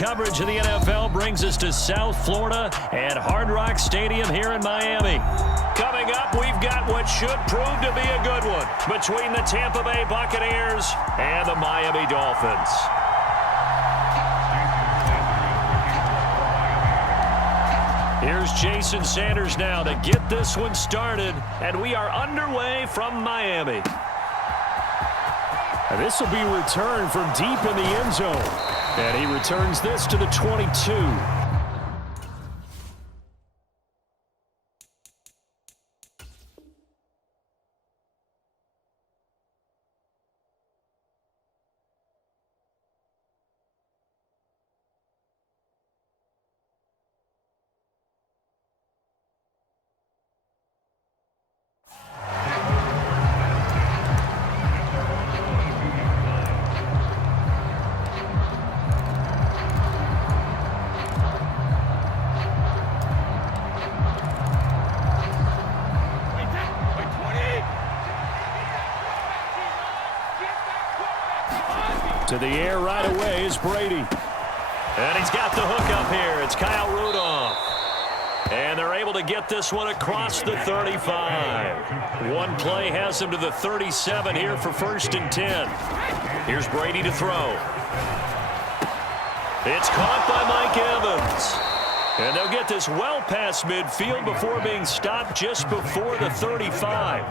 coverage of the NFL brings us to South Florida at Hard Rock Stadium here in Miami. Coming up, we've got what should prove to be a good one between the Tampa Bay Buccaneers and the Miami Dolphins. Here's Jason Sanders now to get this one started, and we are underway from Miami. And this will be returned from deep in the end zone. And he returns this to the 22. To the air right away is Brady. And he's got the hook up here. It's Kyle Rudolph. And they're able to get this one across the 35. One play has him to the 37 here for 1st and 10. Here's Brady to throw. It's caught by Mike Evans. And they'll get this well past midfield before being stopped just before the 35.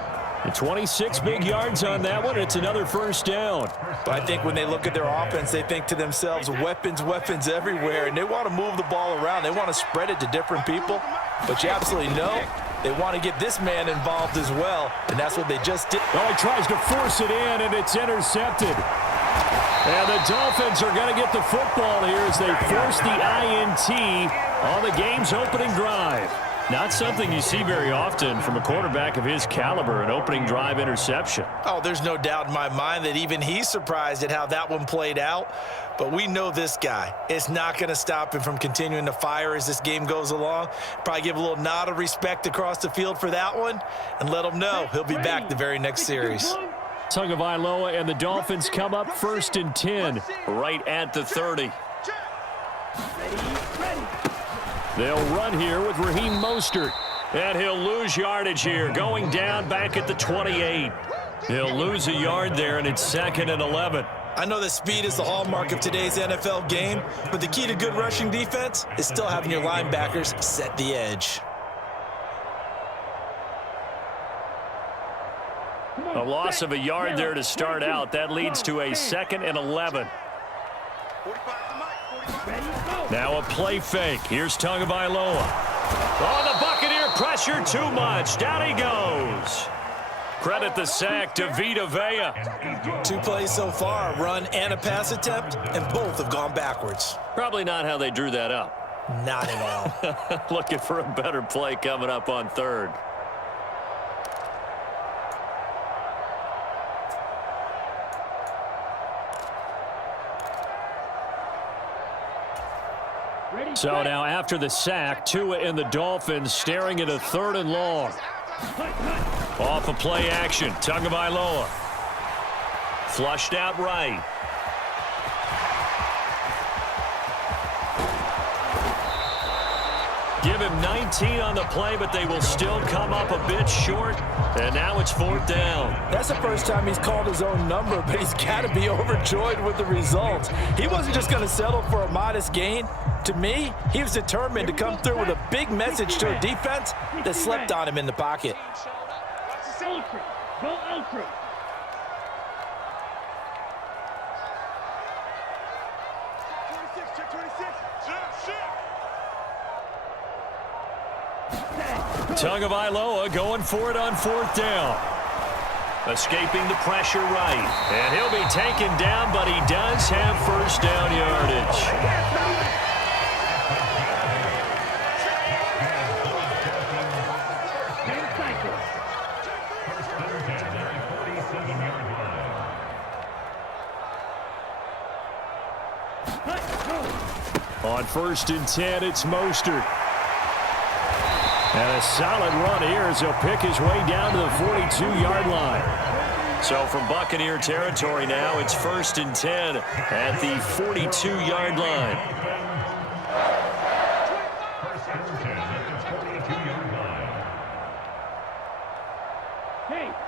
And 26 big yards on that one. It's another 1st down. But I think when they look at their offense, they think to themselves, weapons, weapons everywhere. And they want to move the ball around. They want to spread it to different people. But you absolutely know they want to get this man involved as well. And that's what they just did. Oh, he tries to force it in, and it's intercepted. And the Dolphins are going to get the football here as they force the INT on the game's opening drive. Not something you see very often from a quarterback of his caliber, an opening drive interception. Oh, there's no doubt in my mind that even he's surprised at how that one played out. But we know this guy. It's not going to stop him from continuing to fire as this game goes along. Probably give a little nod of respect across the field for that one and let him know he'll be back the very next series. Tagovailoa and the Dolphins come up 1st and 10. Right at the 30. They'll run here with Raheem Mostert. And he'll lose yardage here, going down back at the 28. He'll lose a yard there, and it's 2nd and 11. I know that speed is the hallmark of today's NFL game, but the key to good rushing defense is still having your linebackers set the edge. A loss of a yard there to start out. That leads to a 2nd and 11. Now a play fake. Here's Tagovailoa. Oh, the Buccaneer pressure too much. Down he goes. Credit the sack to Vita Vea. 2 plays so far, a run and a pass attempt, and both have gone backwards. Probably not how they drew that up. Not at all. Looking for a better play coming up on 3rd. So now after the sack, Tua and the Dolphins staring at a 3rd and long. Off a play action, Tagovailoa. Flushed out right. Give him 19 on the play, but they will still come up a bit short. And now it's 4th down. That's the first time he's called his own number, but he's got to be overjoyed with the result. He wasn't just going to settle for a modest gain. To me, he was determined to come through with a big message to a defense that slept on him in the pocket. Tagovailoa going for it on 4th down. Escaping the pressure right. And he'll be taken down, but he does have 1st down yardage. On 1st and 10, it's Mostert. And a solid run here as he'll pick his way down to the 42-yard line. So from Buccaneer territory now, it's 1st and 10 at the 42-yard line.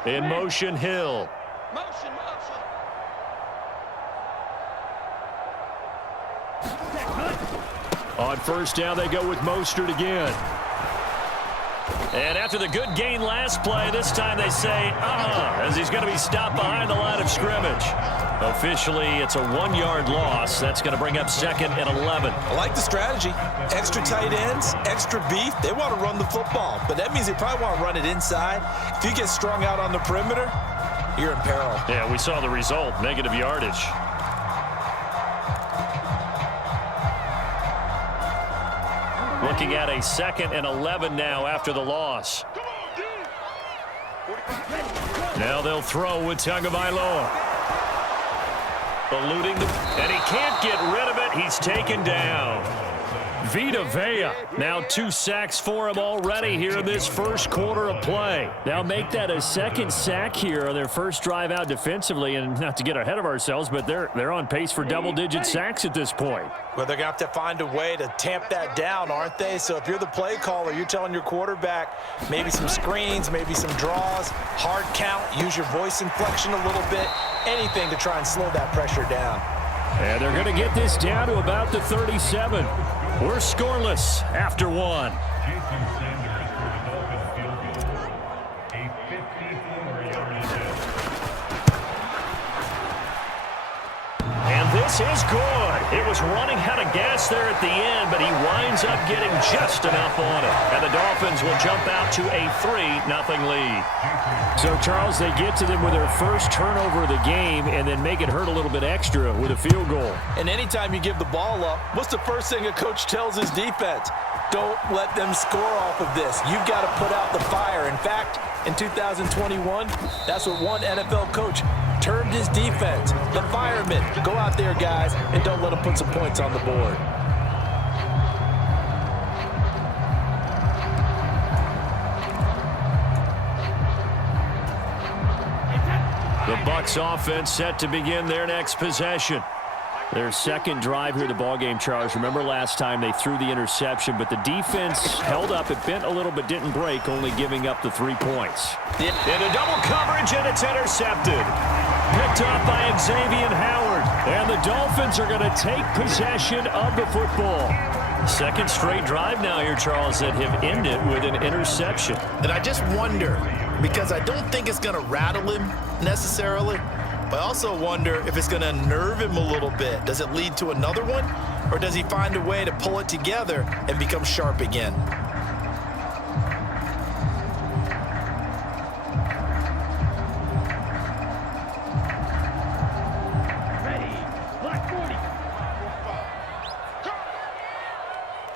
In motion, Hill. On 1st down, they go with Mostert again. And after the good gain last play, this time they say, as he's going to be stopped behind the line of scrimmage. Officially, it's a 1-yard loss. That's going to bring up 2nd and 11. I like the strategy. Extra tight ends, extra beef. They want to run the football, but that means they probably want to run it inside. If you get strung out on the perimeter, you're in peril. Yeah, we saw the result, negative yardage. Looking at a 2nd and 11 now after the loss. Now they'll throw with Tagovailoa. Eluding and he can't get rid of it. He's taken down. Vita Vea. Now 2 sacks for him already here in this first quarter of play. Now make that a 2nd sack here on their first drive out defensively. And not to get ahead of ourselves, but they're on pace for double-digit sacks at this point. Well, they're going to have to find a way to tamp that down, aren't they? So if you're the play caller, you're telling your quarterback maybe some screens, maybe some draws, hard count, use your voice inflection a little bit, anything to try and slow that pressure down. And they're going to get this down to about the 37. We're scoreless after 1. And this is good. It was running out of gas there at the end, but he winds up getting just enough on it. And the Dolphins will jump out to a 3-0 lead. So, Charles, they get to them with their first turnover of the game and then make it hurt a little bit extra with a field goal. And anytime you give the ball up, what's the first thing a coach tells his defense? Don't let them score off of this. You've got to put out the fire. In fact, in 2021, that's what one NFL coach termed his defense, the firemen. Go out there, guys, and don't let them put some points on the board. The Bucs offense set to begin their next possession. Their second drive here, the ballgame, Charles. Remember last time they threw the interception, but the defense held up. It bent a little but didn't break, only giving up the 3 points. Into double coverage, and it's intercepted. Picked up by Xavier Howard. And the Dolphins are going to take possession of the football. Second straight drive now here, Charles, that have ended with an interception. And I just wonder, because I don't think it's going to rattle him necessarily, but I also wonder if it's going to unnerve him a little bit. Does it lead to another one? Or does he find a way to pull it together and become sharp again? Ready, Black 40.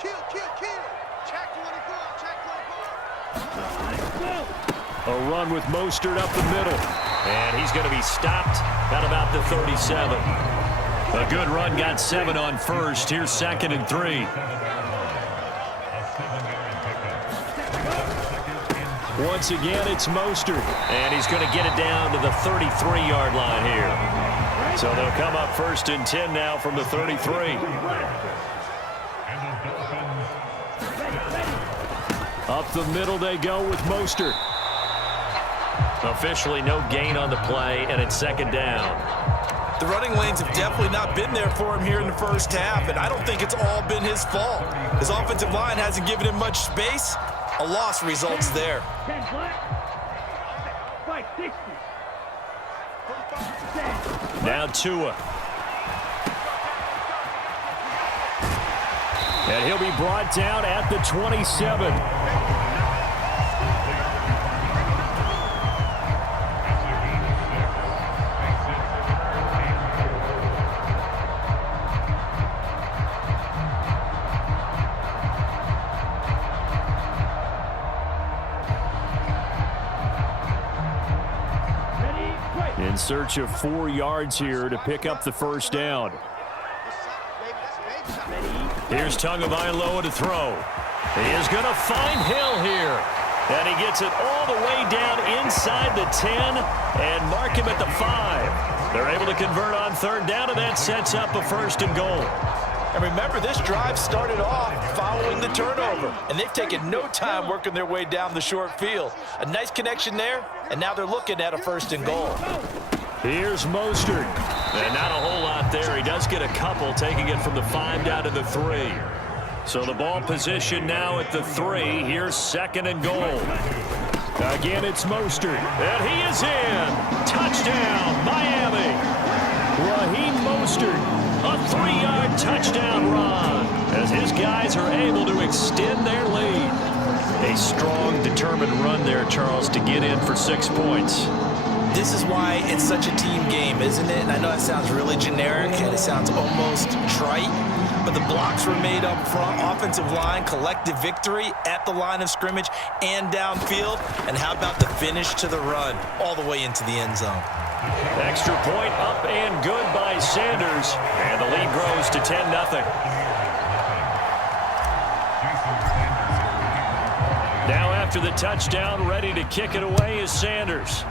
Kill. Check 24. A run with Mostert up the middle. And he's going to be stopped at about the 37. A good run, got 7 on first. Here's 2nd and 3. Once again, it's Mostert. And he's going to get it down to the 33-yard line here. So they'll come up 1st and 10 now from the 33. Up the middle they go with Mostert. Officially no gain on the play, and it's 2nd down. The running lanes have definitely not been there for him here in the first half, and I don't think it's all been his fault. His offensive line hasn't given him much space. A loss results there. 10 black. Fight 60. Now Tua. And he'll be brought down at the 27. In search of 4 yards here to pick up the first down. Here's Tagovailoa to throw. He is going to find Hill here. And he gets it all the way down inside the 10 and mark him at the 5. They're able to convert on third down, and that sets up a 1st and goal. And remember, this drive started off following the turnover, and they've taken no time working their way down the short field. A nice connection there, and now they're looking at a 1st and goal. Here's Mostert. And not a whole lot there. He does get a couple, taking it from the 5 down to the 3. So the ball position now at the 3. Here's 2nd and goal. Again, it's Mostert. And he is in. Touchdown, Miami. Raheem Mostert. A 3-yard touchdown run as his guys are able to extend their lead. A strong, determined run there, Charles, to get in for 6 points. This is why it's such a team game, isn't it? And I know that sounds really generic and it sounds almost trite, but the blocks were made up front, offensive line, collective victory at the line of scrimmage and downfield. And how about the finish to the run all the way into the end zone? Extra point up and good by Sanders, and the lead grows to 10-0. Now after the touchdown, ready to kick it away is Sanders.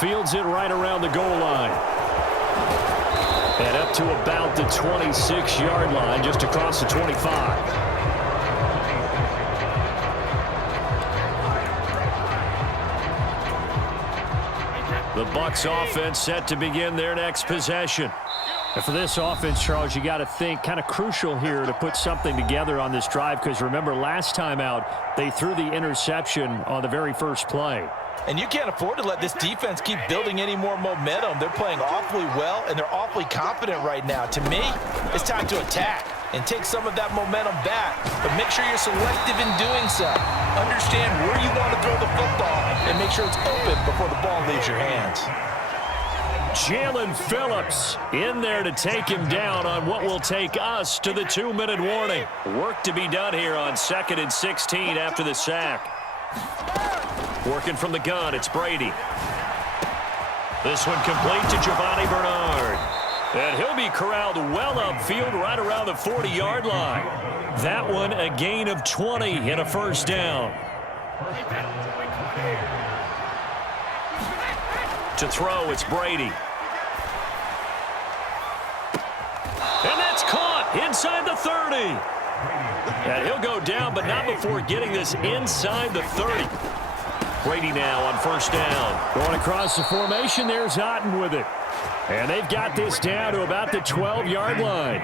Fields it right around the goal line. And up to about the 26-yard line, just across the 25. The Bucs offense set to begin their next possession. And for this offense, Charles, you got to think kind of crucial here to put something together on this drive, because remember last time out they threw the interception on the very first play. And you can't afford to let this defense keep building any more momentum. They're playing awfully well, and they're awfully confident right now. To me, it's time to attack and take some of that momentum back. But make sure you're selective in doing so. Understand where you want to throw the football and make sure it's open before the ball leaves your hands. Jalen Phillips in there to take him down on what will take us to the 2-minute warning. Work to be done here on 2nd and 16 after the sack. Working from the gun, it's Brady. This one complete to Giovanni Bernard. And he'll be corralled well upfield right around the 40-yard line. That one a gain of 20 and a 1st down. To throw, it's Brady. And that's caught inside the 30. And he'll go down, but not before getting this inside the 30. Brady now on 1st down. Going across the formation, there's Otten with it. And they've got this down to about the 12-yard line.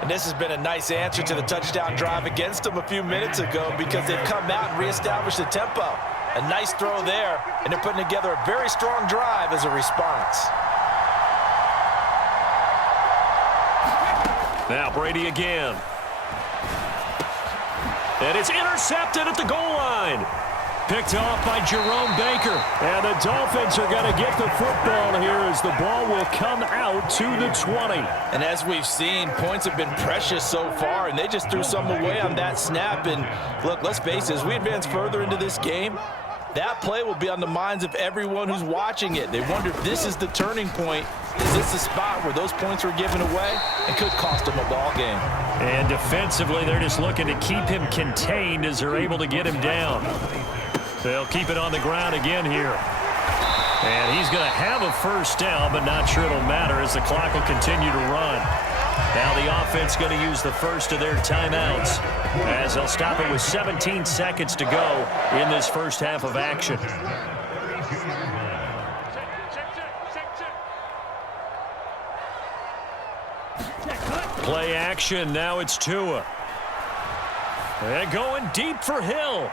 And this has been a nice answer to the touchdown drive against them a few minutes ago, because they've come out and reestablished the tempo. A nice throw there, and they're putting together a very strong drive as a response. Now Brady again. And it's intercepted at the goal line. Picked off by Jerome Baker. And the Dolphins are going to get the football here as the ball will come out to the 20. And as we've seen, points have been precious so far, and they just threw some away on that snap. And look, let's face it, as we advance further into this game, that play will be on the minds of everyone who's watching it. They wonder if this is the turning point. Is this the spot where those points were given away and could cost them a ball game? And defensively, they're just looking to keep him contained as they're able to get him down. They'll keep it on the ground again here. And he's going to have a 1st down, but not sure it'll matter as the clock will continue to run. Now the offense going to use the first of their timeouts as they'll stop it with 17 seconds to go in this first half of action. Play action. Now it's Tua. And going deep for Hill.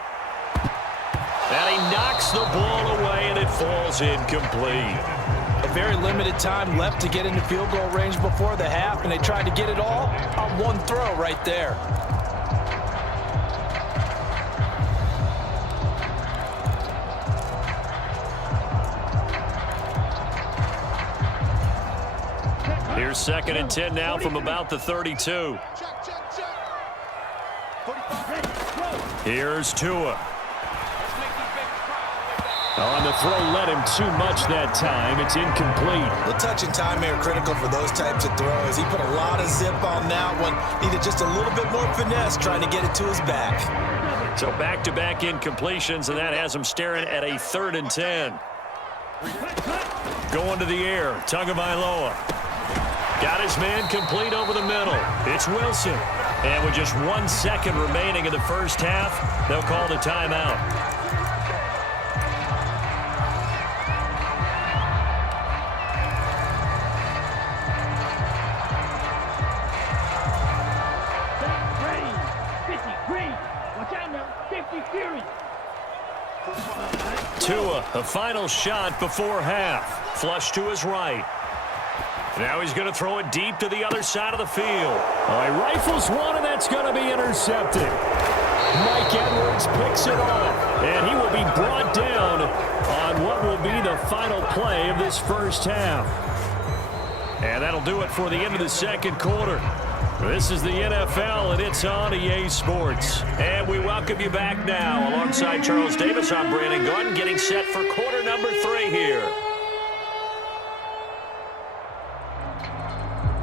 And he knocks the ball away, and it falls incomplete. A very limited time left to get into field goal range before the half, and they tried to get it all on one throw right there. Here's 2nd and 10 now from about the 32. Here's Tua. On the throw, led him too much that time. It's incomplete. The touch and time are critical for those types of throws. He put a lot of zip on that one. Needed just a little bit more finesse trying to get it to his back. So back-to-back incompletions, and that has him staring at a 3rd and 10. Going to the air, Tagovailoa. Got his man complete over the middle. It's Wilson. And with just 1 second remaining in the first half, they'll call the timeout. Tua, a final shot before half. Flush to his right. Now he's going to throw it deep to the other side of the field. He rifles one, and that's going to be intercepted. Mike Edwards picks it off, and he will be brought down on what will be the final play of this first half. And that'll do it for the end of the second quarter. This is the NFL, and it's on EA Sports. And we welcome you back now. Alongside Charles Davis, I'm Brandon Gordon, getting set for quarter number 3 here.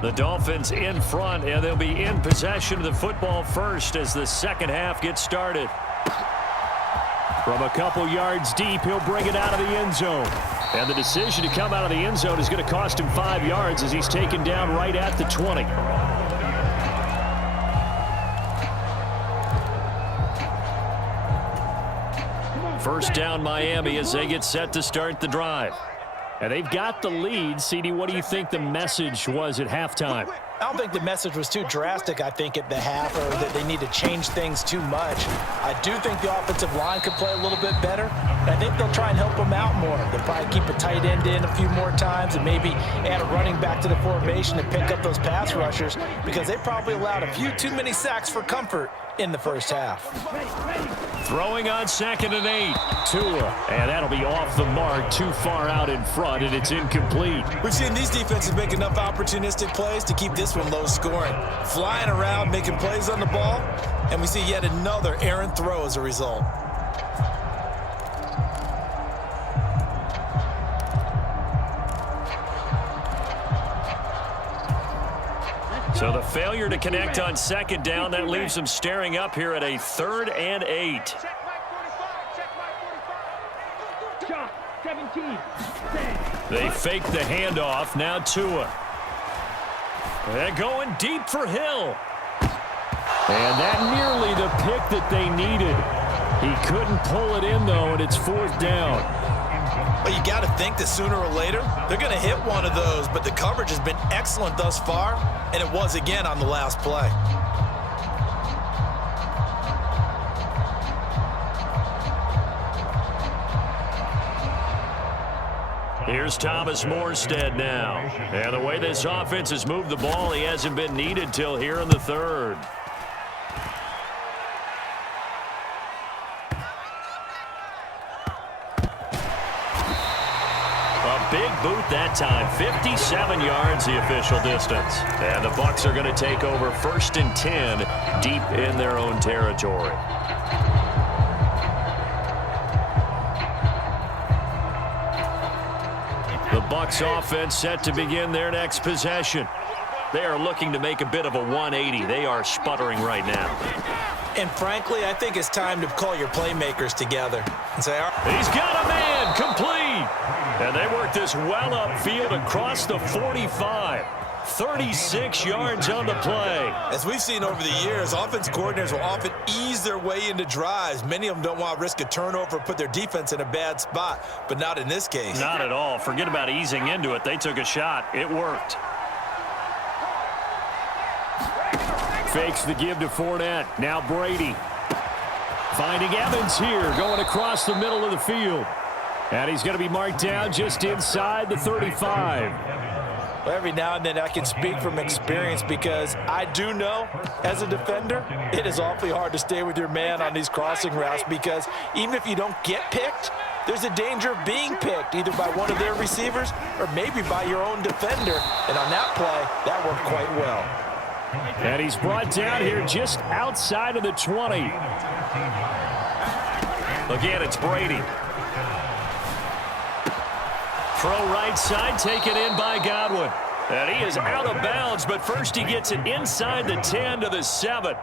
The Dolphins in front, and they'll be in possession of the football first as the second half gets started. From a couple yards deep, he'll bring it out of the end zone. And the decision to come out of the end zone is going to cost him 5 yards as he's taken down right at the 20. First down, Miami, as they get set to start the drive. And they've got the lead. CD, what do you think the message was at halftime? I don't think the message was too drastic, I think, at the half, or that they need to change things too much. I do think the offensive line could play a little bit better, and I think they'll try and help them out more. They'll probably keep a tight end in a few more times and maybe add a running back to the formation to pick up those pass rushers, because they probably allowed a few too many sacks for comfort in the first half. Throwing on 2nd and 8. Tua, and that'll be off the mark, too far out in front, and it's incomplete. We've seen these defenses make enough opportunistic plays to keep this one low scoring. Flying around, making plays on the ball, and we see yet another errant throw as a result. So the failure to connect on 2nd down, that leaves them staring up here at a 3rd and 8. Check my 45. Shot 17. They fake the handoff. Now Tua. They're going deep for Hill. And that nearly the pick that they needed. He couldn't pull it in, though, and it's 4th down. Well, you got to think that sooner or later they're going to hit one of those, but the coverage has been excellent thus far, and it was again on the last play. Here's Thomas Morstead now. And the way this offense has moved the ball, he hasn't been needed till here in the 3rd. Big boot that time. 57 yards the official distance. And the Bucs are going to take over 1st and 10 deep in their own territory. The Bucs offense set to begin their next possession. They are looking to make a bit of a 180. They are sputtering right now. And frankly, I think it's time to call your playmakers together and say, all right. He's got a man complete. And they work this well upfield across the 45. 36 yards on the play. As we've seen over the years, offense coordinators will often ease their way into drives. Many of them don't want to risk a turnover or put their defense in a bad spot, but not in this case. Not at all. Forget about easing into it. They took a shot. It worked. Fakes the give to Fournette. Now Brady. Finding Evans here, going across the middle of the field. And he's going to be marked down just inside the 35. Well, every now and then I can speak from experience, because I do know as a defender it is awfully hard to stay with your man on these crossing routes, because even if you don't get picked, there's a danger of being picked either by one of their receivers or maybe by your own defender. And on that play, that worked quite well. And he's brought down here just outside of the 20. Again, it's Brady. Throw right side, taken in by Godwin. And he is out of bounds, but first he gets it inside the 10 to the 7.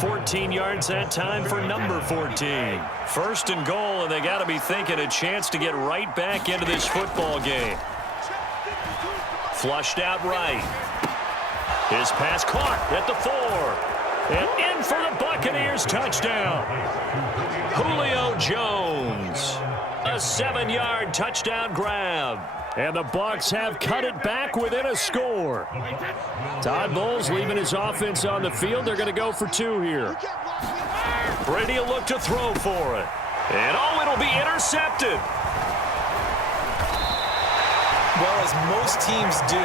14 yards that time for number 14. First and goal, and they got to be thinking a chance to get right back into this football game. Flushed out right. His pass caught at the 4. And in for the Buccaneers touchdown. Julio Jones. A 7-yard touchdown grab. And the Bucs have cut it back within a score. Todd Bowles leaving his offense on the field. They're going to go for 2 here. Brady will look to throw for it. And it'll be intercepted. Well, as most teams do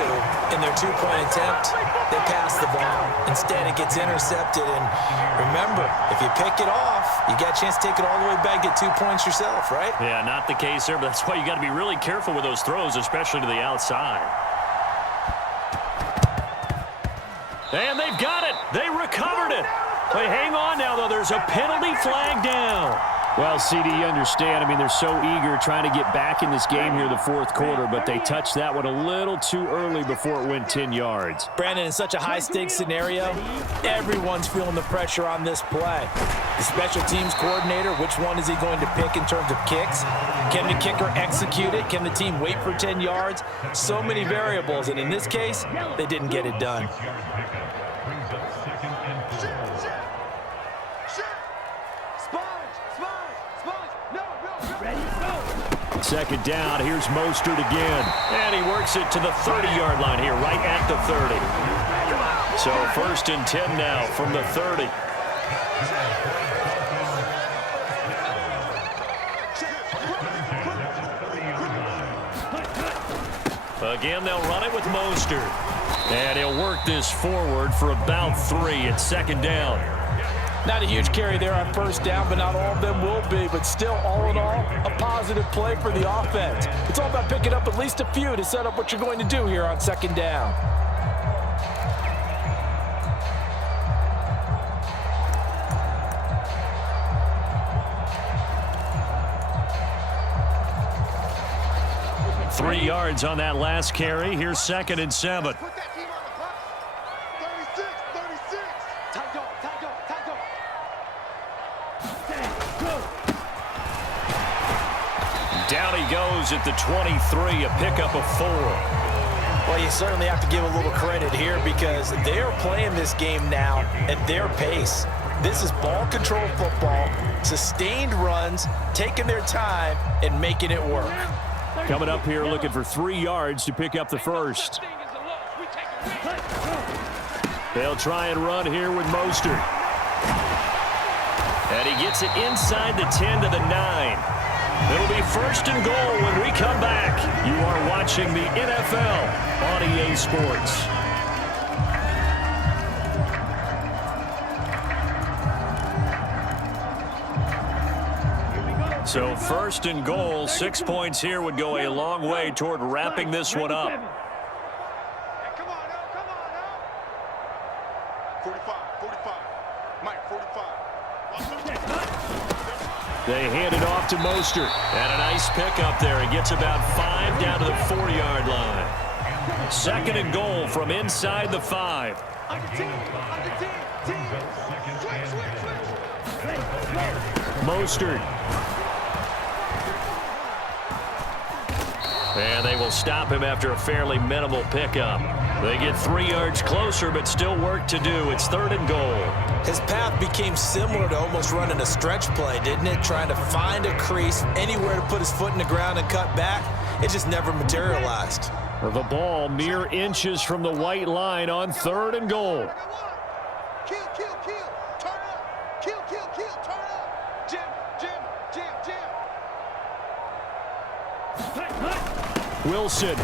in their two-point attempt, they pass the ball. Instead, it gets intercepted. And remember, if you pick it off, you got a chance to take it all the way back, get 2 points yourself, right? Yeah, not the case there, but that's why you got to be really careful with those throws, especially to the outside. And they've got it. They recovered it. They hang on now, though. There's a penalty flag down. Well, CD, you understand. I mean, they're so eager trying to get back in this game here the fourth quarter, but they touched that one a little too early before it went 10 yards. Brandon, in such a high-stakes scenario, everyone's feeling the pressure on this play. The special teams coordinator, which one is he going to pick in terms of kicks? Can the kicker execute it? Can the team wait for 10 yards? So many variables, and in this case, they didn't get it done. Second down, here's Mostert again. And he works it to the 30-yard line here, right at the 30. So first and 10 now from the 30. Again, they'll run it with Mostert. And he'll work this forward for about 3 at second down. Not a huge carry there on first down, but not all of them will be. But still, all in all, a positive play for the offense. It's all about picking up at least a few to set up what you're going to do here on second down. Three yards on that last carry. Here's second and 7. Down he goes at the 23, a pickup of 4. Well, you certainly have to give a little credit here because they're playing this game now at their pace. This is ball control football, sustained runs, taking their time and making it work. Coming up here looking for 3 yards to pick up the first. They'll try and run here with Mostert. And he gets it inside the 10 to the 9. It'll be first and goal when we come back. You are watching the NFL on EA Sports. So first and goal, 6 points here would go a long way toward wrapping this one up. Come on now, come on now. 45, Mike, 45. They hand it off to Mostert. And a nice pickup there. He gets about 5 down to the 4-yard line. Second and goal from inside the 5. Mostert. And they will stop him after a fairly minimal pickup. They get 3 yards closer, but still work to do. It's third and goal. His path became similar to almost running a stretch play, didn't it? Trying to find a crease, anywhere to put his foot in the ground and cut back. It just never materialized. The ball mere inches from the white line on third and goal. Kill, turn up. Kill, turn up. Jim. Wilson.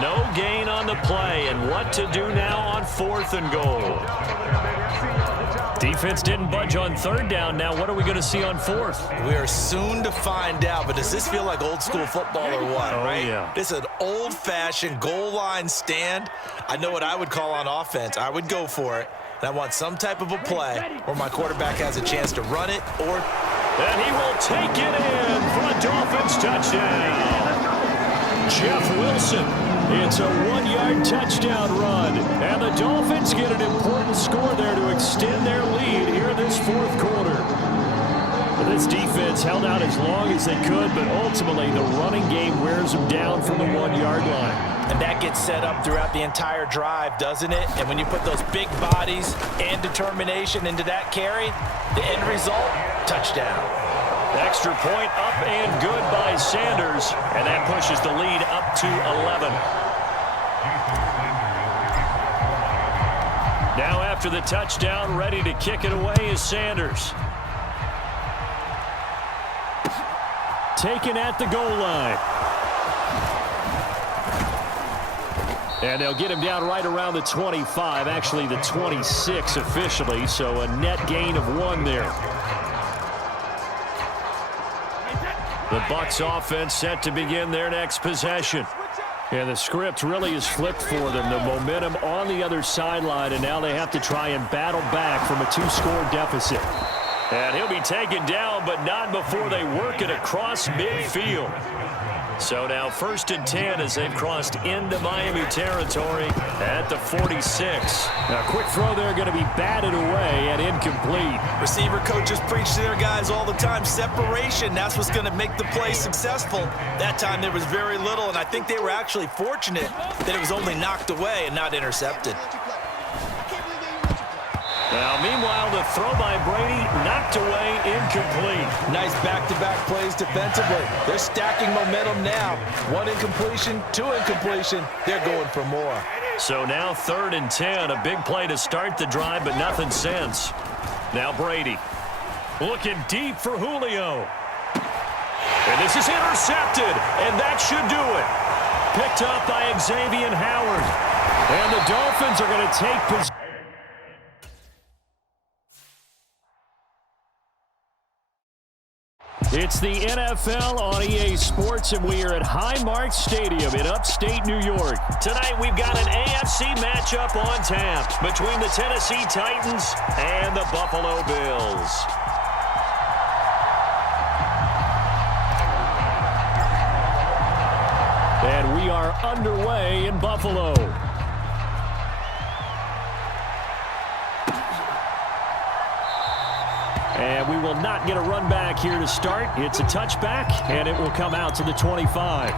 No gain on the play, and what to do now on fourth and goal. Defense didn't budge on third down. Now what are we going to see on fourth? We are soon to find out, but does this feel like old school football or what, right? Yeah. This is an old-fashioned goal line stand. I know what I would call on offense. I would go for it, and I want some type of a play where my quarterback has a chance to run it or And he will take it in for a Dolphins touchdown. Jeff Wilson. It's a 1-yard touchdown run. And the Dolphins get an important score there to extend their lead here in this fourth quarter. Well, this defense held out as long as they could, but ultimately the running game wears them down from the 1-yard line. And that gets set up throughout the entire drive, doesn't it? And when you put those big bodies and determination into that carry, the end result, touchdown. Extra point up and good by Sanders, and that pushes the lead up to 11. Now after the touchdown, ready to kick it away is Sanders. Taken at the goal line. And they'll get him down right around the 25, actually the 26 officially, so a net gain of 1 there. The Bucs offense set to begin their next possession. And the script really is flipped for them. The momentum on the other sideline, and now they have to try and battle back from a 2-score deficit. And he'll be taken down, but not before they work it across midfield. So now 1st and 10 as they've crossed into Miami territory at the 46. Now, quick throw there going to be batted away and incomplete. Receiver coaches preach to their guys all the time. Separation, that's what's going to make the play successful. That time there was very little, and I think they were actually fortunate that it was only knocked away and not intercepted. Now, meanwhile, the throw by Brady knocked away, incomplete. Nice back-to-back plays defensively. They're stacking momentum now. 1 incompletion, 2 incompletion. They're going for more. So now 3rd and 10, a big play to start the drive, but nothing since. Now Brady looking deep for Julio. And this is intercepted, and that should do it. Picked up by Xavier Howard. And the Dolphins are going to take possession. It's the NFL on EA Sports, and we are at Highmark Stadium in upstate New York. Tonight, we've got an AFC matchup on tap between the Tennessee Titans and the Buffalo Bills. And we are underway in Buffalo. And we will not get a run back here to start. It's a touchback, and it will come out to the 25.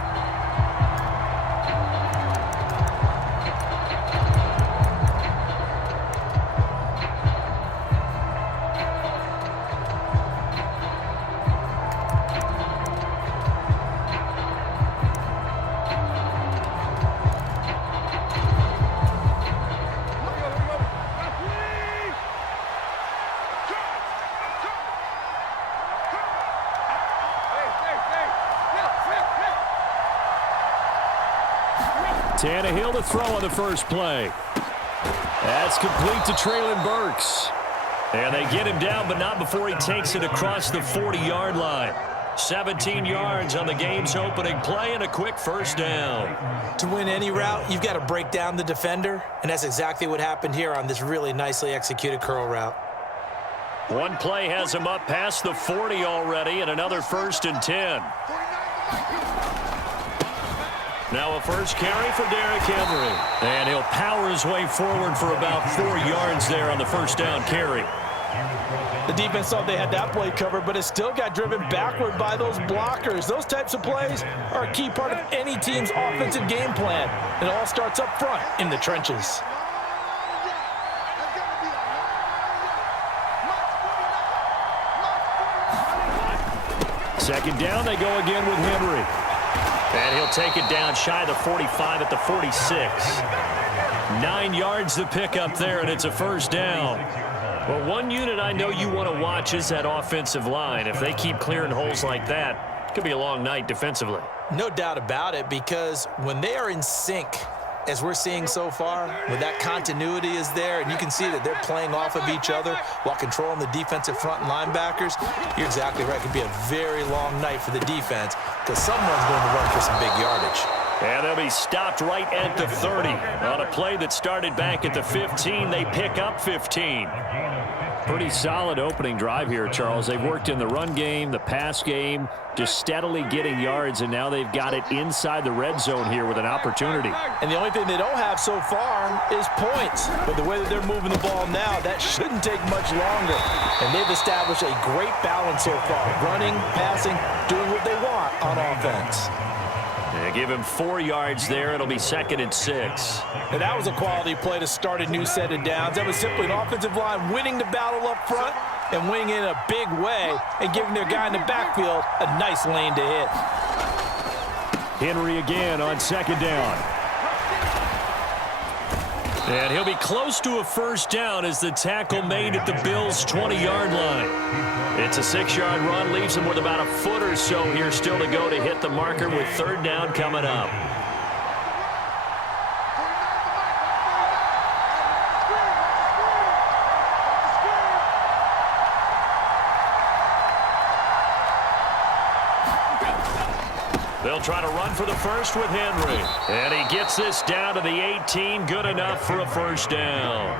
Tannehill to throw on the first play. That's complete to Traylon Burks. And they get him down, but not before he takes it across the 40-yard line. 17 yards on the game's opening play and a quick first down. To win any route, you've got to break down the defender, and that's exactly what happened here on this really nicely executed curl route. One play has him up past the 40 already, and another 1st and 10. Now a first carry for Derrick Henry. And he'll power his way forward for about 4 yards there on the first down carry. The defense thought they had that play covered, but it still got driven backward by those blockers. Those types of plays are a key part of any team's offensive game plan. It all starts up front in the trenches. Second down, they go again with Henry. And he'll take it down shy of the 45 at the 46. 9 yards to pick up there, and it's a first down. Well, one unit I know you want to watch is that offensive line. If they keep clearing holes like that, it could be a long night defensively. No doubt about it, because when they are in sync, as we're seeing so far, when that continuity is there, and you can see that they're playing off of each other while controlling the defensive front and linebackers, you're exactly right. It could be a very long night for the defense because someone's going to run for some big yardage. And they'll be stopped right at the 30. On a play that started back at the 15, they pick up 15. Pretty solid opening drive here, Charles. They've worked in the run game, the pass game, just steadily getting yards, and now they've got it inside the red zone here with an opportunity. And the only thing they don't have so far is points. But the way that they're moving the ball now, that shouldn't take much longer. And they've established a great balance so far. Running, passing, doing what they want on offense. They give him 4 yards there. It'll be 2nd and 6. And that was a quality play to start a new set of downs. That was simply an offensive line winning the battle up front and winning in a big way and giving their guy in the backfield a nice lane to hit. Henry again on 2nd down. And he'll be close to a first down as the tackle made at the Bills' 20-yard line. It's a 6-yard run, leaves him with about a foot or so here still to go to hit the marker with 3rd down coming up. They'll try to run for the first with Henry. And he gets this down to the 18. Good enough for a first down.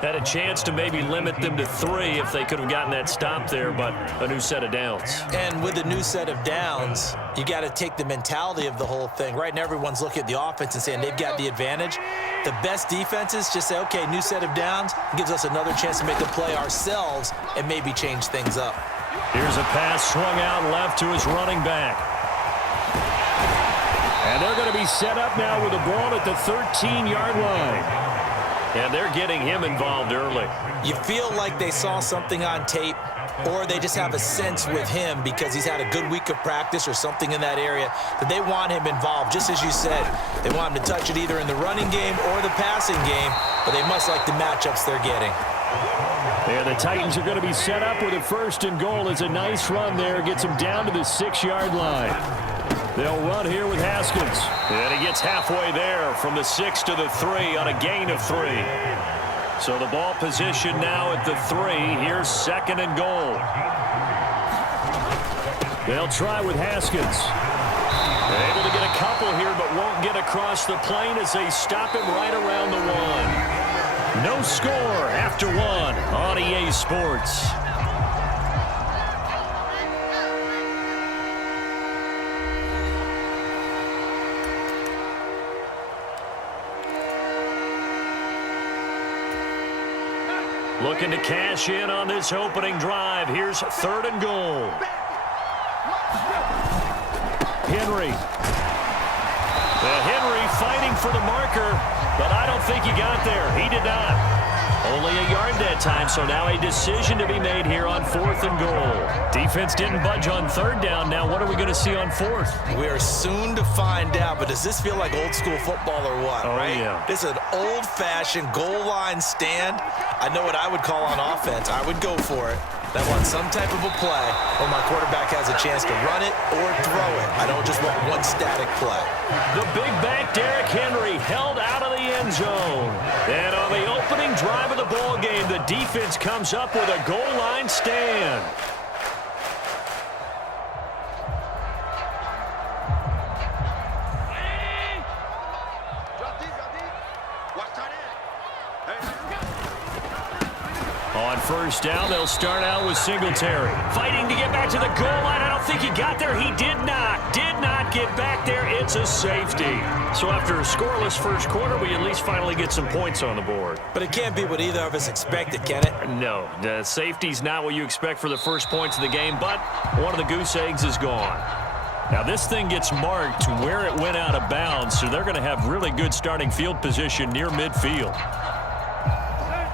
Had a chance to maybe limit them to 3 if they could have gotten that stop there, but a new set of downs. And with a new set of downs, you got to take the mentality of the whole thing. Right now, everyone's looking at the offense and saying they've got the advantage. The best defenses just say, okay, new set of downs, gives us another chance to make a play ourselves and maybe change things up. Here's a pass swung out left to his running back. And they're going to be set up now with the ball at the 13-yard line. And they're getting him involved early. You feel like they saw something on tape, or they just have a sense with him because he's had a good week of practice or something in that area that they want him involved. Just as you said, they want him to touch it either in the running game or the passing game, but they must like the matchups they're getting. And the Titans are going to be set up with a 1st and goal. It's a nice run there. Gets him down to the 6-yard line. They'll run here with Haskins. And he gets halfway there from the 6 to the 3 on a gain of 3. So the ball position now at the 3. Here's 2nd and goal. They'll try with Haskins. They're able to get a couple here, but won't get across the plane as they stop him right around the 1. No score after 1 on EA Sports. Looking to cash in on this opening drive. Here's 3rd and goal. Henry. Henry fighting for the marker, but I don't think he got there. He did not. Only a yard that time, so now a decision to be made here on 4th and goal. Defense didn't budge on 3rd down. Now what are we going to see on 4th? We are soon to find out, but does this feel like old school football or what, right? Yeah. This is an old-fashioned goal line stand. I know what I would call on offense. I would go for it. I want some type of a play where my quarterback has a chance to run it or throw it. I don't just want one static play. The big back Derrick Henry held out of the end zone. And on the opening drive of the ball game, the defense comes up with a goal line stand. On 1st down, they'll start out with Singletary. Fighting to get back to the goal line. I don't think he got there. He did not get back there. It's a safety. So after a scoreless first quarter, we at least finally get some points on the board. But it can't be what either of us expected, can it? No, the safety's not what you expect for the first points of the game, but one of the goose eggs is gone. Now this thing gets marked where it went out of bounds, so they're going to have really good starting field position near midfield.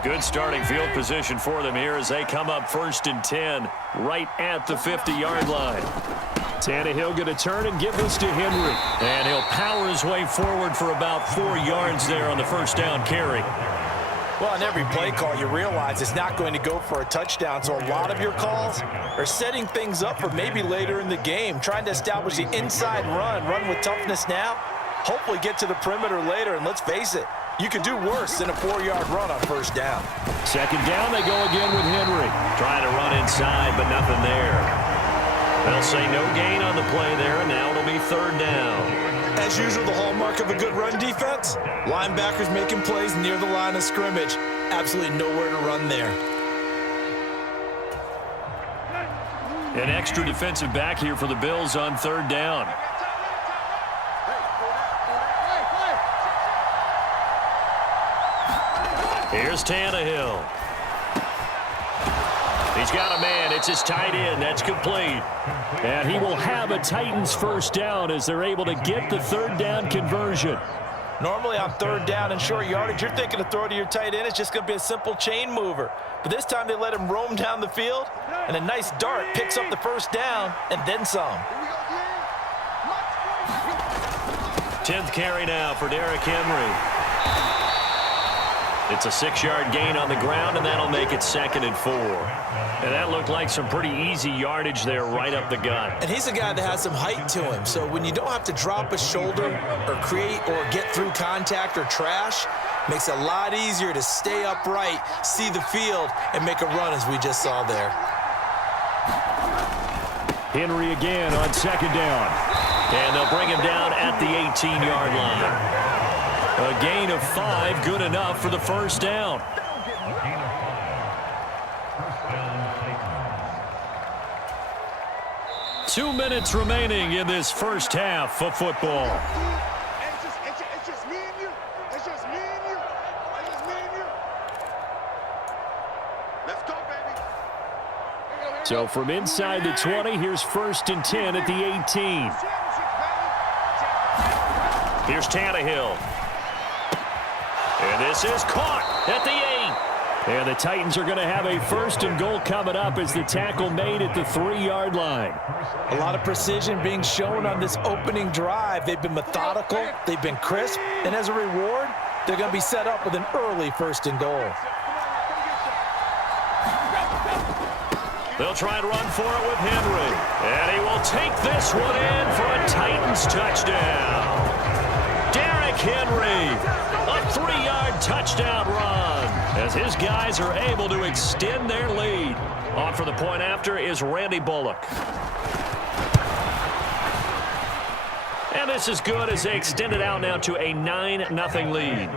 Good starting field position for them here as they come up 1st and 10 right at the 50-yard line. Tannehill going to turn and give this to Henry. And he'll power his way forward for about 4 yards there on the 1st down carry. Well, on every play call, you realize it's not going to go for a touchdown, so a lot of your calls are setting things up for maybe later in the game, trying to establish the inside run with toughness now, hopefully get to the perimeter later, and let's face it, you can do worse than a 4-yard run on 1st down. 2nd down, they go again with Henry. Trying to run inside, but nothing there. They'll say no gain on the play there, and now it'll be 3rd down. As usual, the hallmark of a good run defense, linebackers making plays near the line of scrimmage. Absolutely nowhere to run there. An extra defensive back here for the Bills on third down. Here's Tannehill. He's got a man. It's his tight end. That's complete. And he will have a Titans first down as they're able to get the third down conversion. Normally on third down and short yardage, you're thinking to throw to your tight end. It's just going to be a simple chain mover. But this time they let him roam down the field, and a nice dart picks up the first down and then some. 10th carry now for Derrick Henry. It's a 6-yard gain on the ground, and that'll make it 2nd and 4. And that looked like some pretty easy yardage there right up the gut. And he's a guy that has some height to him. So when you don't have to drop a shoulder or create or get through contact or trash, makes it a lot easier to stay upright, see the field, and make a run as we just saw there. Henry again on 2nd down. And they'll bring him down at the 18-yard line. A gain of 5, good enough for the first down. Two minutes remaining in this first half of football. It's just me and you. It's just me and you. It's just me and you. Let's go, baby. So from inside the 20, here's 1st and 10 at the 18. Here's Tannehill. And this is caught at the 8. And the Titans are going to have a 1st and goal coming up as the tackle made at the 3-yard line. A lot of precision being shown on this opening drive. They've been methodical, they've been crisp, and as a reward, they're going to be set up with an early 1st and goal. They'll try and run for it with Henry. And he will take this one in for a Titans touchdown. Derrick Henry, a 3-yard touchdown run as his guys are able to extend their lead. On for the point after is Randy Bullock. And this is good as they extend it out now to a 9-0 lead.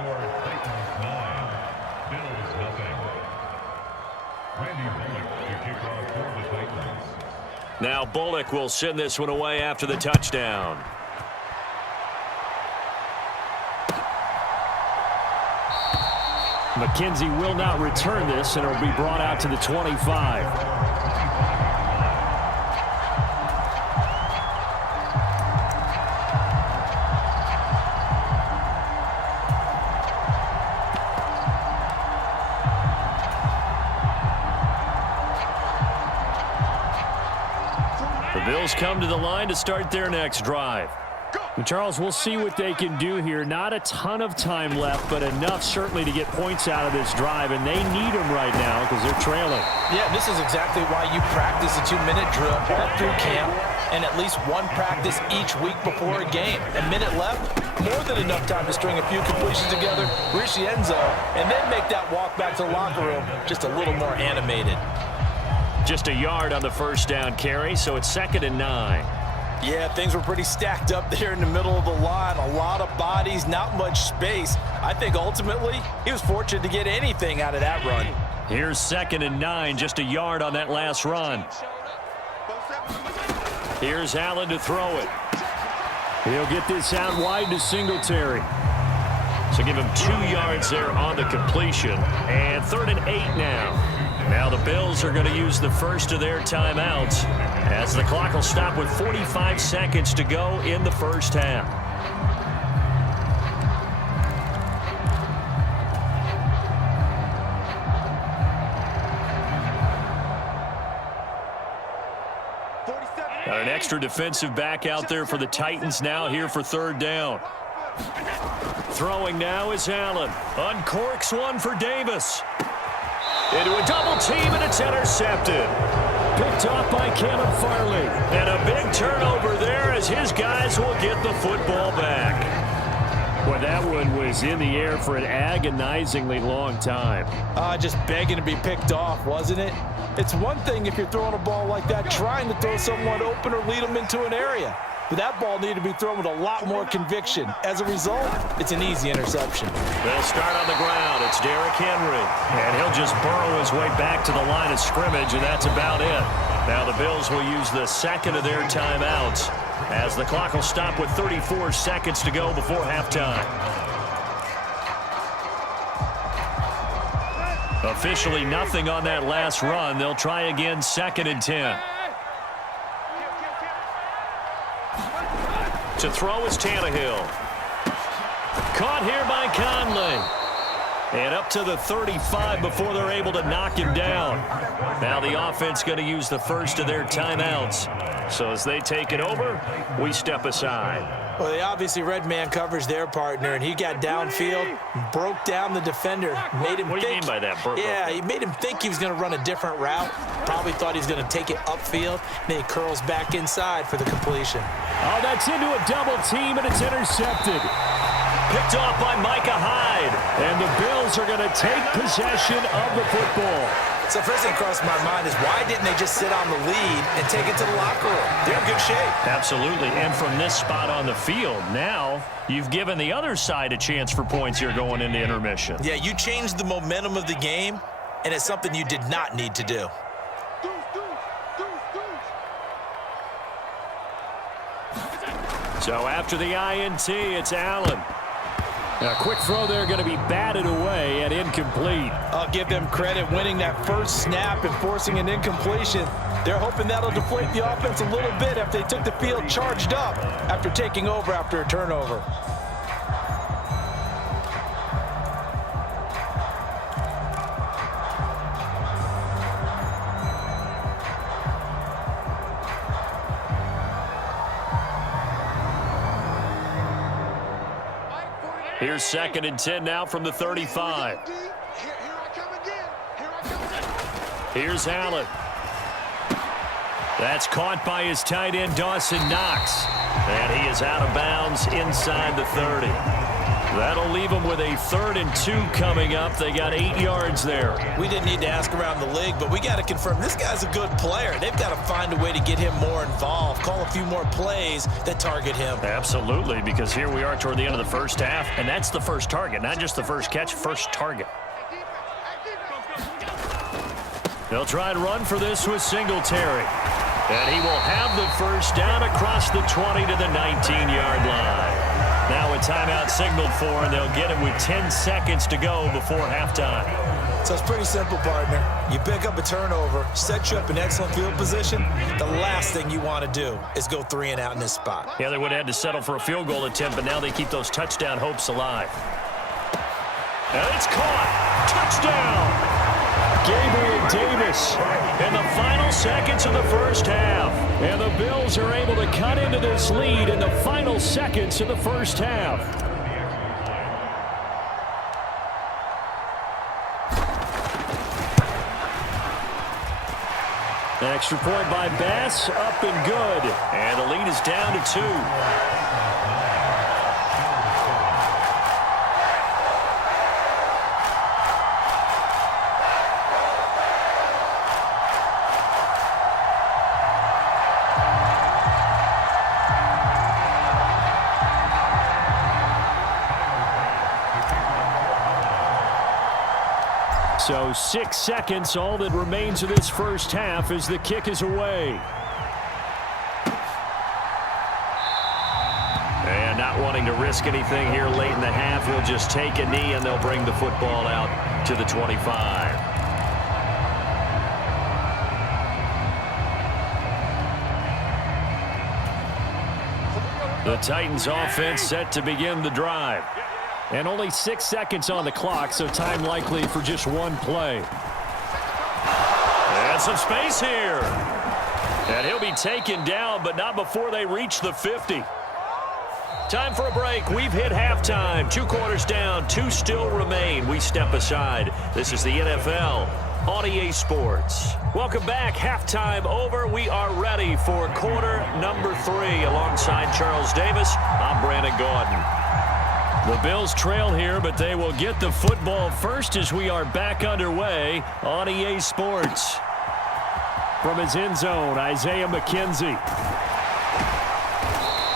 Now Bullock will send this one away after the touchdown. McKenzie will not return this, and it will be brought out to the 25. The Bills come to the line to start their next drive. And Charles, we'll see what they can do here. Not a ton of time left, but enough certainly to get points out of this drive, and they need them right now because they're trailing. Yeah, this is exactly why you practice a 2-minute drill all through camp and at least one practice each week before a game. A minute left, more than enough time to string a few completions together, reach the end zone, and then make that walk back to the locker room just a little more animated. Just a yard on the first down carry, so it's 2nd and 9. Yeah, things were pretty stacked up there in the middle of the line. A lot of bodies, not much space. I think ultimately he was fortunate to get anything out of that run. Here's 2nd and 9, just a yard on that last run. Here's Allen to throw it. He'll get this out wide to Singletary. So give him 2 yards there on the completion. And 3rd and 8 now. Now the Bills are going to use the first of their timeouts as the clock will stop with 45 seconds to go in the first half. Got an extra defensive back out there for the Titans now here for 3rd down. Throwing now is Allen. Uncorks one for Davis. Into a double team, and it's intercepted. Picked off by Caleb Farley. And a big turnover there as his guys will get the football back. Boy, that one was in the air for an agonizingly long time. Just begging to be picked off, wasn't it? It's one thing if you're throwing a ball like that, trying to throw someone open or lead them into an area. But that ball needed to be thrown with a lot more conviction. As a result, it's an easy interception. They'll start on the ground. It's Derrick Henry. And he'll just burrow his way back to the line of scrimmage, and that's about it. Now the Bills will use the second of their timeouts as the clock will stop with 34 seconds to go before halftime. Officially nothing on that last run. They'll try again 2nd and 10. To throw is Tannehill. Caught here by Conley. And up to the 35 before they're able to knock him down. Now the offense going to use the first of their timeouts. So as they take it over, we step aside. Well, they obviously read man coverage their partner, and he got downfield, broke down the defender, made him What do you mean by that, Burko? Yeah, he made him think he was going to run a different route. Probably thought he was going to take it upfield. Then he curls back inside for the completion. Oh, that's into a double team, and it's intercepted. Picked off by Micah Hyde. And the Bills are going to take possession of the football. So first thing crossed my mind is why didn't they just sit on the lead and take it to the locker room? They're in good shape. Absolutely. And from this spot on the field, now you've given the other side a chance for points here going into intermission. Yeah, you changed the momentum of the game, and it's something you did not need to do. So after the INT, it's Allen. A quick throw there going to be batted away and incomplete. I'll give them credit winning that first snap and forcing an incompletion. They're hoping that'll deflate the offense a little bit after they took the field charged up after taking over after a turnover. Here's 2nd and 10 now from the 35. Here's Allen. That's caught by his tight end, Dawson Knox. And he is out of bounds inside the 30. That'll leave him with a 3rd and 2 coming up. They got 8 yards there. We didn't need to ask around the league, but we got to confirm this guy's a good player. They've got to find a way to get him more involved, call a few more plays that target him. Absolutely, because here we are toward the end of the first half, and that's the first target, not just the first catch, first target. They'll try and run for this with Singletary. And he will have the first down across the 20 to the 19-yard line. Now a timeout signaled for, and they'll get it with 10 seconds to go before halftime. So it's pretty simple, partner. You pick up a turnover, set you up in excellent field position. The last thing you want to do is go 3 and out in this spot. Yeah, they would have had to settle for a field goal attempt, but now they keep those touchdown hopes alive. And it's caught. Touchdown. Gabriel Davis In the final seconds of the first half. and the Bills are able to cut into this lead in the final seconds of the first half. Extra point by Bass, up and good. And the lead is down to 2. So 6 seconds, all that remains of this first half as the kick is away. And not wanting to risk anything here late in the half, he'll just take a knee and they'll bring the football out to the 25. The Titans offense set to begin the drive. And only 6 seconds on the clock, so time likely for just one play. And some space here. And he'll be taken down, but not before they reach the 50. Time for a break. We've hit halftime. 2 quarters down, 2 still remain. We step aside. This is the NFL on EA Sports. Welcome back. Halftime over. We are ready for quarter number 3. Alongside Charles Davis, I'm Brandon Gordon. The Bills trail here, but they will get the football first as we are back underway on EA Sports. From his end zone, Isaiah McKenzie.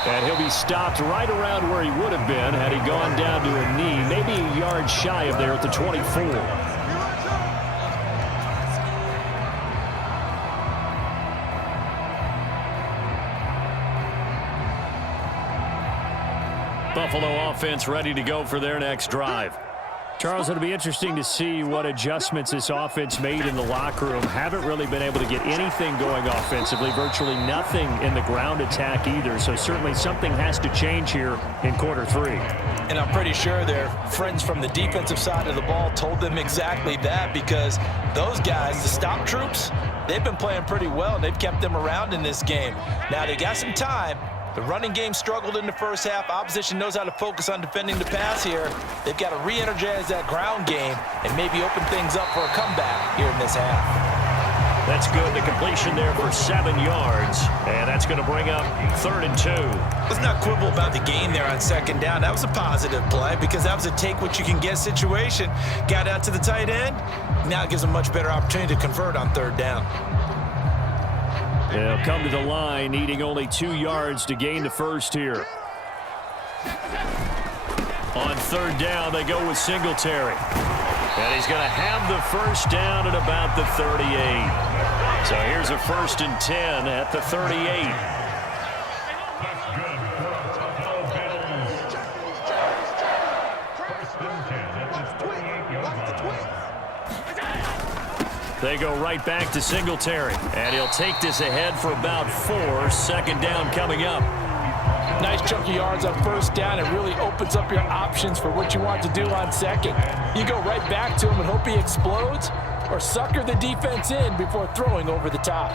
And he'll be stopped right around where he would have been had he gone down to a knee, maybe a yard shy of there at the 24. 2 Buffalo offense ready to go for their next drive. Charles, it'll be interesting to see what adjustments this offense made in the locker room. Haven't really been able to get anything going offensively, virtually nothing in the ground attack either. So certainly something has to change here in quarter three. And I'm pretty sure their friends from the defensive side of the ball told them exactly that, because those guys, the stop troops, they've been playing pretty well. They've kept them around in this game. Now they got some time. The running game struggled in the first half. Opposition knows how to focus on defending the pass here. They've got to re-energize that ground game and maybe open things up for a comeback here in this half. That's good. The completion there for 7 yards. And that's going to bring up 3rd and 2. Let's not quibble about the gain there on 2nd down. That was a positive play because that was a take-what-you-can-get situation. Got out to the tight end. Now it gives them a much better opportunity to convert on 3rd down. They'll come to the line, needing only 2 yards to gain the first here. On 3rd down, they go with Singletary. And he's going to have the first down at about the 38. So here's a 1st and 10 at the 38. They go right back to Singletary. And he'll take this ahead for about 4. 2nd down coming up. Nice chunk of yards on 1st down. It really opens up your options for what you want to do on 2nd. You go right back to him and hope he explodes, or sucker the defense in before throwing over the top.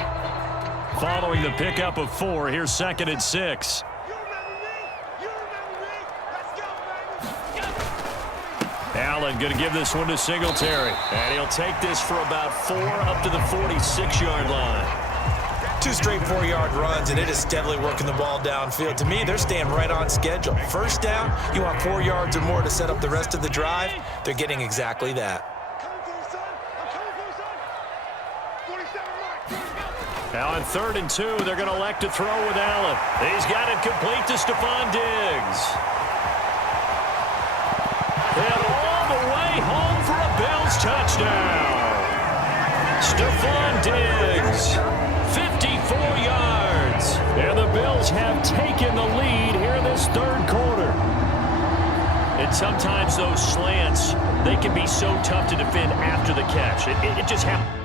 Following the pickup of 4, here's 2nd and 6. Allen going to give this one to Singletary. And he'll take this for about 4 up to the 46-yard line. 2 straight 4-yard runs, and it is steadily working the ball downfield. To me, they're staying right on schedule. 1st down, you want 4 yards or more to set up the rest of the drive. They're getting exactly that. Now on 3rd and 2, they're going to elect to throw with Allen. He's got it complete to Stephon Diggs. And all the way home for a Bills touchdown. Stephon Diggs, 54 yards. And the Bills have taken the lead here in this 3rd quarter. And sometimes those slants, they can be so tough to defend after the catch. It just happens.